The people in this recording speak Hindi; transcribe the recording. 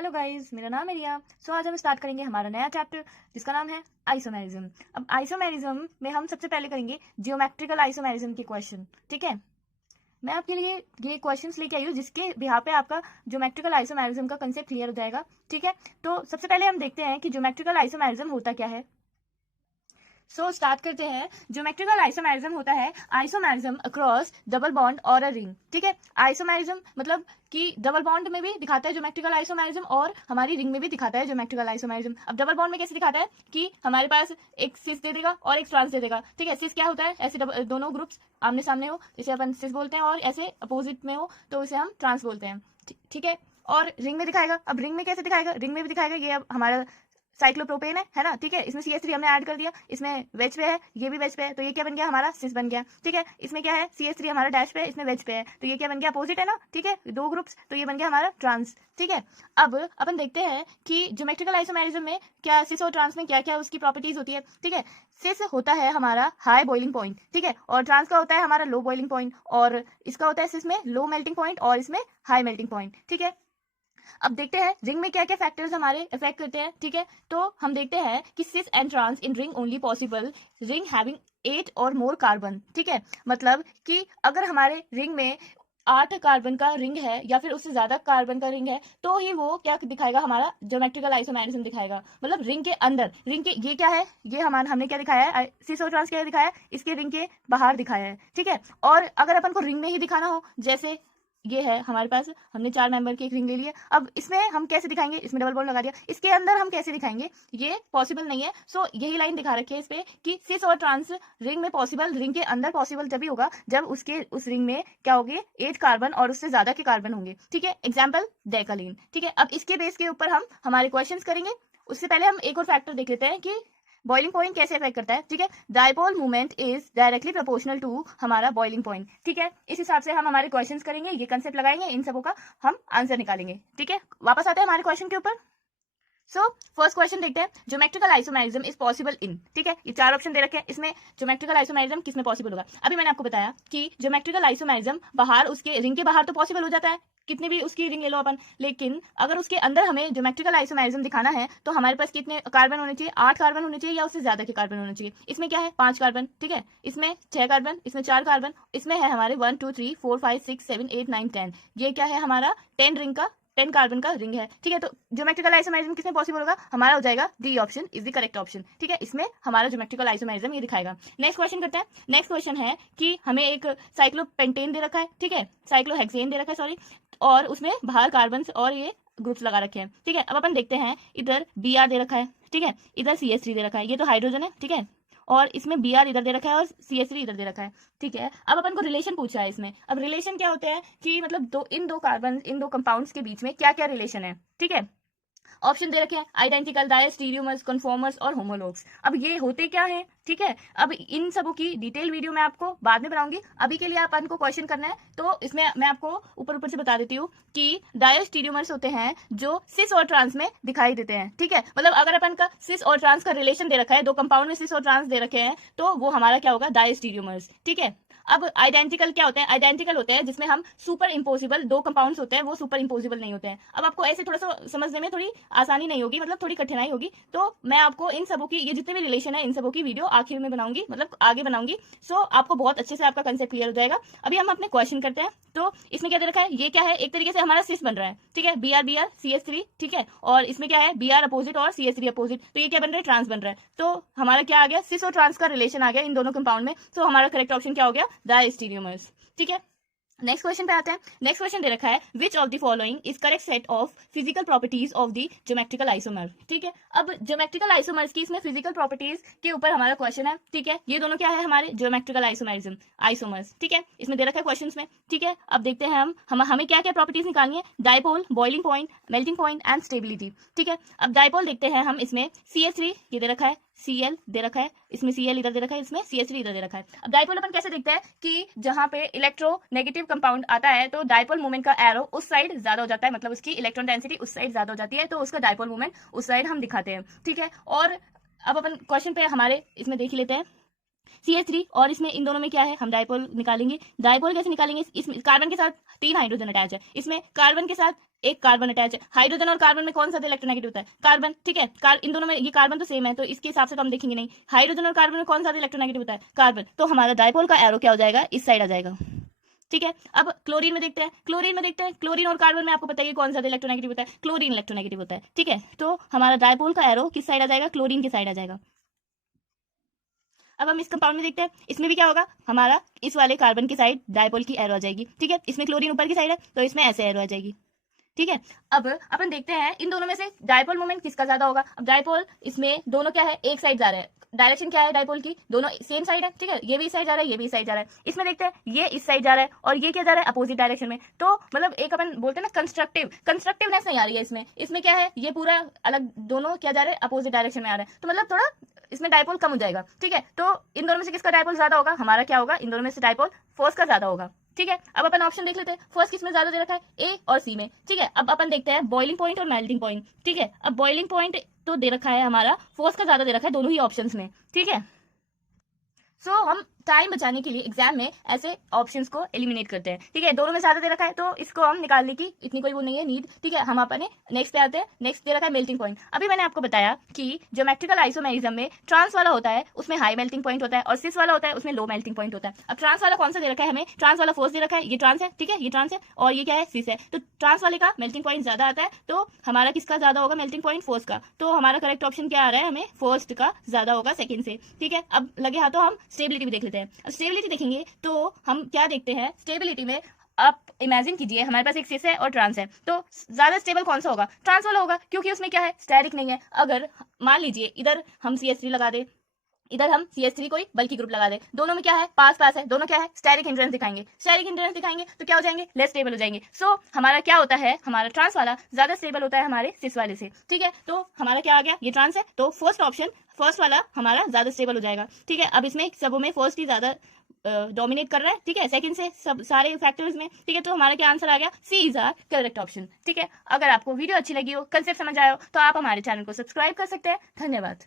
हेलो गाइस, मेरा नाम है रिया। आज हम स्टार्ट करेंगे हमारा नया चैप्टर जिसका नाम है आइसोमेरिज्म। अब आइसोमेरिज्म में हम सबसे पहले करेंगे जियोमेट्रिकल आइसोमेरिज्म के क्वेश्चन। ठीक है, मैं आपके लिए ये क्वेश्चंस लेके आई हूँ जिसके बिहार पे आपका ज्योमेट्रिकल आइसोमेरिज्म का कंसेप्ट क्लियर हो जाएगा। ठीक है, तो सबसे पहले हम देखते हैं कि ज्योमेट्रिकल आइसोमेरिज्म होता क्या है। स्टार्ट करते हैं। ज्योमेट्रिकल आइसोमेरिज्म होता है आइसोमेरिज्म अक्रॉस डबल बॉन्ड और अ रिंग। ठीक है, आइसोमेरिज्म मतलब कि डबल बॉन्ड में भी दिखाता है ज्योमेट्रिकल आइसोमेरिज्म और हमारी रिंग में भी दिखाता है ज्योमेट्रिकल आइसोमेरिज्म। अब डबल बॉन्ड में कैसे दिखाता है कि हमारे पास एक सिस दे देगा और एक ट्रांस दे देगा। ठीक है, सिस क्या होता है, ऐसे दोनों ग्रुप्स आमने सामने हो इसे अपन सिस बोलते हैं, और ऐसे अपोजिट में हो तो इसे हम ट्रांस बोलते हैं। ठीक है, और रिंग में दिखाएगा। अब रिंग में कैसे दिखाएगा, रिंग में भी दिखाएगा ये अब हमारा साइक्लोप्रोपेन है ना। ठीक है, इसमें CH3 हमने ऐड कर दिया, इसमें वेज पे है, ये भी वेज पे है, तो ये क्या बन गया, हमारा सिस बन गया। ठीक है, इसमें क्या है, CH3 हमारा डैश पे है, इसमें वेज पे है, तो ये क्या बन गया, अपोजिट है ना। ठीक है, दो ग्रुप्स, तो ये बन गया हमारा ट्रांस। ठीक है, अब अपन देखते हैं कि ज्योमेट्रिकल आइसोमेरिज्म में क्या सिस और ट्रांस में क्या क्या उसकी प्रॉपर्टीज होती है। ठीक है, सिस होता है हमारा हाई बॉइलिंग पॉइंट। ठीक है, और ट्रांस का होता है हमारा लो बॉइलिंग पॉइंट, और इसका होता है सिस में लो मेल्टिंग पॉइंट और इसमें हाई मेल्टिंग पॉइंट। ठीक है, अब देखते हैं रिंग में क्या क्या फैक्टर्स हमारे इफेक्ट करते हैं। ठीक है, तो हम देखते हैं कि cis and trans in ring only possible ring having 8 or more carbon. ठीक है, मतलब कि अगर हमारे रिंग में 8 कार्बन का रिंग है या फिर उससे ज्यादा कार्बन का रिंग है तो ही वो क्या दिखाएगा, हमारा ज्योमेट्रिकल आइसोमेरिज्म दिखाएगा। मतलब रिंग के अंदर, रिंग के ये क्या है, ये हमारा हमने क्या दिखाया है, सिस और ट्रांस क्या दिखाया है, इसके रिंग के बाहर दिखाया है। ठीक है, और अगर अपन को रिंग में ही दिखाना हो, जैसे ये है हमारे पास, हमने 4 मेंबर की एक रिंग ले ली है, अब इसमें हम कैसे दिखाएंगे, इसमें डबल बॉन्ड लगा दिया, इसके अंदर हम कैसे दिखाएंगे, ये पॉसिबल नहीं है। यही लाइन दिखा रखी है इस पे कि सिस और ट्रांस रिंग में पॉसिबल, रिंग के अंदर पॉसिबल तभी होगा जब उसके उस रिंग में क्या होंगे, 8 कार्बन और उससे ज्यादा के कार्बन होंगे। ठीक है, एग्जाम्पल डेकालीन। ठीक है, अब इसके बेस के ऊपर हम हमारे क्वेश्चन करेंगे। उससे पहले हम एक और फैक्टर देख लेते हैं कि बॉइलिंग पॉइंट कैसे अफेक्ट करता है। ठीक है, dipole movement is directly proportional to हमारा बॉइलिंग पॉइंट। ठीक है, इस हिसाब से हम हमारे क्वेश्चंस करेंगे, ये कंसेप्ट लगाएंगे, इन सबों का हम आंसर निकालेंगे। ठीक है, वापस आते हैं हमारे क्वेश्चन के ऊपर। फर्स्ट क्वेश्चन देखते हैं, geometrical isomerism is possible in. ठीक है, ये 4 ऑप्शन दे रखे हैं, इसमें ज्योमेट्रिकल आइसोमेरिज्म किसमें पॉसिबल होगा। अभी मैंने आपको बताया कि ज्योमेट्रिकल आइसोमेरिज्म बाहर, उसके रिंग के बाहर तो पॉसिबल हो जाता है, कितने भी उसकी रिंग ले लो अपन, लेकिन अगर उसके अंदर हमें ज्योमेट्रिकल आइसोमेरिज्म दिखाना है तो हमारे पास कितने कार्बन होने चाहिए, 8 कार्बन होने चाहिए या उससे ज्यादा के कार्बन होने चाहिए। इसमें क्या है, 5 कार्बन। ठीक है, इसमें 6 कार्बन, इसमें 4 कार्बन, इसमें है हमारे 1 2 3 4 5 6 7 8 9 10, ये क्या है हमारा 10 रिंग का, 10 कार्बन का रिंग है। ठीक है, तो ज्योमेट्रिकल आइसोमेरिज्म किसमें पॉसिबल होगा, हमारा हो जाएगा D option is the correct option. ठीक है, इसमें हमारा ज्योमेट्रिकल आइसोमेरिज्म ये दिखाएगा। नेक्स्ट क्वेश्चन करते हैं। नेक्स्ट क्वेश्चन है कि हमें एक साइक्लोपेंटेन दे रखा है, ठीक है, साइक्लोहेक्सेन दे रखा है, सॉरी, और उसमें बाहर कार्बन और ये ग्रुप्स लगा रखे हैं। ठीक है, अब अपन देखते हैं, इधर Br दे रखा है, ठीक है, इधर CH3 दे रखा है, ये तो हाइड्रोजन है। ठीक है, और इसमें Br इधर दे रखा है और CH3 इधर दे रखा है। ठीक है, अब अपन को रिलेशन पूछा है इसमें। अब रिलेशन क्या होते हैं कि मतलब इन दो कार्बन, इन दो कंपाउंड्स के बीच में क्या क्या रिलेशन है। ठीक है, ऑप्शन दे रखे हैं, आइडेंटिकल, डायस्टीरियोमर्स, कन्फॉर्मर्स और होमोलॉग्स। अब ये होते क्या है, ठीक है, अब इन सबों की डिटेल वीडियो मैं आपको बाद में बनाऊंगी। अभी के लिए अपन को क्वेश्चन करना है, तो इसमें मैं आपको ऊपर ऊपर से बता देती हूँ कि डायस्टीरियोमर्स होते हैं जो सिस और ट्रांस में दिखाई देते हैं। ठीक है, मतलब अगर अपन का सिस और ट्रांस का रिलेशन दे रखा है, दो कंपाउंड में सिस और ट्रांस दे रखे हैं, तो वो हमारा क्या होगा, डायस्टीरियोमर्स। ठीक है, अब आइडेंटिकल क्या होते हैं, आइडेंटिकल होते हैं जिसमें हम सुपर इम्पोजिबल, दो कंपाउंड्स होते हैं वो सुपर इम्पोजिबल नहीं होते हैं। अब आपको ऐसे थोड़ा सा समझने में थोड़ी आसानी नहीं होगी, मतलब थोड़ी कठिनाई होगी, तो मैं आपको इन सबों की, ये जितने भी रिलेशन है इन सबों की वीडियो आखिर में बनाऊंगी, मतलब आगे बनाऊंगी। आपको बहुत अच्छे से आपका कंसेप्ट क्लियर हो जाएगा। अभी हम अपने क्वेश्चन करते हैं। तो इसमें क्या दे रखा है, ये क्या है, एक तरीके से हमारा सिस बन रहा है। ठीक है, Br CH3। ठीक है, और इसमें क्या है, Br अपोजिट और CH3 अपोजिट, तो ये क्या बन रहा है, ट्रांस बन रहा है। तो हमारा क्या आ गया, सिस और ट्रांस का रिलेशन आ गया इन दोनों कंपाउंड में। हमारा करेक्ट ऑप्शन क्या हो गया, डायस्टीरियोमर्स। ठीक है, नेक्स्ट क्वेश्चन पे आते हैं। नेक्स्ट क्वेश्चन दे रखा है, which of the following is correct set of physical properties of the geometrical isomer. ठीक है, अब ज्योमेट्रिकल आइसोमर्स की इसमें फिजिकल प्रॉपर्टीज के ऊपर हमारा क्वेश्चन है। ठीक है, ये दोनों क्या है, हमारे ज्योमेट्रिकल आइसोमेरिज्म आइसोमर्स। ठीक है, इसमें दे रखा है क्वेश्चन में। ठीक है, अब देखते हैं हम हमें क्या क्या प्रॉपर्टीज निकालनी है, dipole, boiling point, melting point and stability. ठीक है, अब डायपोल देखते हैं हम, इसमें CH3 ये दे रखा है, Cl दे रखा है, इसमें Cl इधर दे रखा है, इसमें CH3 इधर दे रखा है। अब डायपोल अपन कैसे देखते हैं कि जहां पे इलेक्ट्रोनेगेटिव कंपाउंड आता है तो डायपोल मूवमेंट का एरो उस साइड ज्यादा हो जाता है, मतलब उसकी इलेक्ट्रॉन डेंसिटी उस साइड ज्यादा हो जाती है, तो उसका डायपोल मूवमेंट उस साइड हम दिखाते हैं। ठीक है, और अब अपन क्वेश्चन पे हमारे इसमें देख लेते हैं CH3 और इसमें इन दोनों में क्या है, हम डायपोल निकालेंगे। डायपोल कैसे निकालेंगे, इसमें कार्बन के साथ 3 हाइड्रोजन अटैच है, इसमें कार्बन के साथ एक कार्बन अटैच है। हाइड्रोजन और कार्बन में कौन सा इलेक्ट्रोनेगेटिव होता है, कार्बन, ठीक है। इन दोनों में ये कार्बन तो सेम है, तो इसके हिसाब से तो हम देखेंगे नहीं। हाइड्रोजन और कार्बन में कौन सा इलेक्ट्रोनेगेटिव होता है, कार्बन, तो हमारा डायपोल का एरो क्या हो जाएगा, इस साइड आ जाएगा, ठीक है। अब क्लोरीन में देखते हैं, क्लोरीन और कार्बन में आपको पता है कि कौन सा इलेक्ट्रोनेगेटिव होता है, क्लोरीन इलेक्ट्रोनेगेटिव होता है, ठीक है। तो हमारा डायपोल का एरो किस साइड आ जाएगा, क्लोरीन की साइड आ जाएगा। अब हम इस कंपाउंड में देखते हैं, इसमें भी क्या होगा, हमारा इस वाले कार्बन की साइड डायपोल की एरो आ जाएगी, ठीक है। इसमें क्लोरीन ऊपर की साइड है, तो इसमें ऐसे एरो आ जाएगी, ठीक है। अब अपन देखते हैं इन दोनों में से डायपोल मोमेंट किसका ज्यादा होगा। अब डायपोल इसमें दोनों क्या है, एक साइड जा रहे हैं, डायरेक्शन क्या है डायपोल की, दोनों सेम साइड है, ठीक है। ये भी इस साइड जा रहा है, ये भी इस साइड जा रहा है। इसमें देखते हैं ये इस साइड जा रहा है और ये क्या जा रहा है, अपोजिट डायरेक्शन में। तो मतलब एक अपन बोलते हैं ना कंस्ट्रक्टिवनेस नहीं आ रही है इसमें क्या है, ये पूरा अलग, दोनों क्या जा रहे हैं, अपोजिट डायरेक्शन में आ रहे हैं, तो मतलब थोड़ा इसमें डायपोल कम हो जाएगा, ठीक है। तो इन दोनों में से किसका डायपोल ज्यादा होगा, हमारा क्या होगा, इन दोनों में से डायपोल फोर्स का ज्यादा होगा, ठीक है। अब अपन ऑप्शन देख लेते हैं, फर्स्ट किसमें ज्यादा दे रखा है, ए और सी में, ठीक है। अब अपन देखते हैं बॉइलिंग पॉइंट और मेल्टिंग पॉइंट, ठीक है। अब बॉइलिंग पॉइंट तो दे रखा है हमारा, फोर्स का ज्यादा दे रखा है दोनों ही ऑप्शंस में, ठीक है। सो हम टाइम बचाने के लिए एग्जाम में ऐसे ऑप्शंस को एलिमिनेट करते हैं, ठीक है। दोनों में ज्यादा दे रखा है तो इसको हम निकालने की इतनी कोई वो नहीं है नीड, ठीक है। हम अपने नेक्स्ट पे आते हैं, नेक्स्ट दे रखा है मेल्टिंग पॉइंट। अभी मैंने आपको बताया कि ज्योमेट्रिकल आइसोमेरिज्म में ट्रांस वाला होता है, उसमें हाई मेल्टिंग पॉइंट होता है, और सिस वाला होता है, उसमें लो मेल्टिंग पॉइंट होता है। अब ट्रांस वाला कौन सा दे रखा है हमें, ट्रांस वाला फोर्स दे रखा है, ये ट्रांस है, ठीक है, ये ट्रांस है, और ये क्या है, सिस है। तो ट्रांस वाले का मेल्टिंग पॉइंट ज्यादा आता है, तो हमारा किसका ज्यादा होगा मेल्टिंग पॉइंट, फोर्स का। तो हमारा करेक्ट ऑप्शन क्या आ रहा है, हमें फर्स्ट का ज्यादा होगा सेकंड से, ठीक है। अब लगे हाथों हम स्टेबिलिटी भी देख लेते हैं। अब स्टेबिलिटी देखेंगे तो हम क्या देखते हैं, स्टेबिलिटी में आप इमेजिन कीजिए हमारे पास एक सिस है और ट्रांस है, तो ज्यादा स्टेबल कौन सा होगा, ट्रांस वाला होगा, क्योंकि उसमें क्या है, स्टेरिक नहीं है। अगर मान लीजिए इधर हम CH3 लगा दे, इधर हम CH3 कोई बल्कि ग्रुप लगा दे, दोनों में क्या है, पास पास है, दोनों क्या है, स्टेरिक हिंड्रेंस दिखाएंगे, तो क्या हो जाएंगे, लेस स्टेबल हो जाएंगे। सो हमारा क्या होता है, हमारा ट्रांस वाला ज्यादा स्टेबल होता है हमारे सिस वाले से, ठीक है। तो हमारा क्या आ गया, ये ट्रांस है, तो फर्स्ट वाला हमारा ज्यादा स्टेबल हो जाएगा, ठीक है। अब इसमें सबों में फर्स्ट ही ज्यादा डोमिनेट कर रहा है, ठीक है, सेकंड से सब सारे फैक्टर्स में, ठीक है। तो हमारा क्या आंसर आ गया, सी इज आर करेक्ट ऑप्शन, ठीक है। अगर आपको वीडियो अच्छी लगी हो, कंसेप्ट समझ आया हो, तो आप हमारे चैनल को सब्सक्राइब कर सकते हैं। धन्यवाद।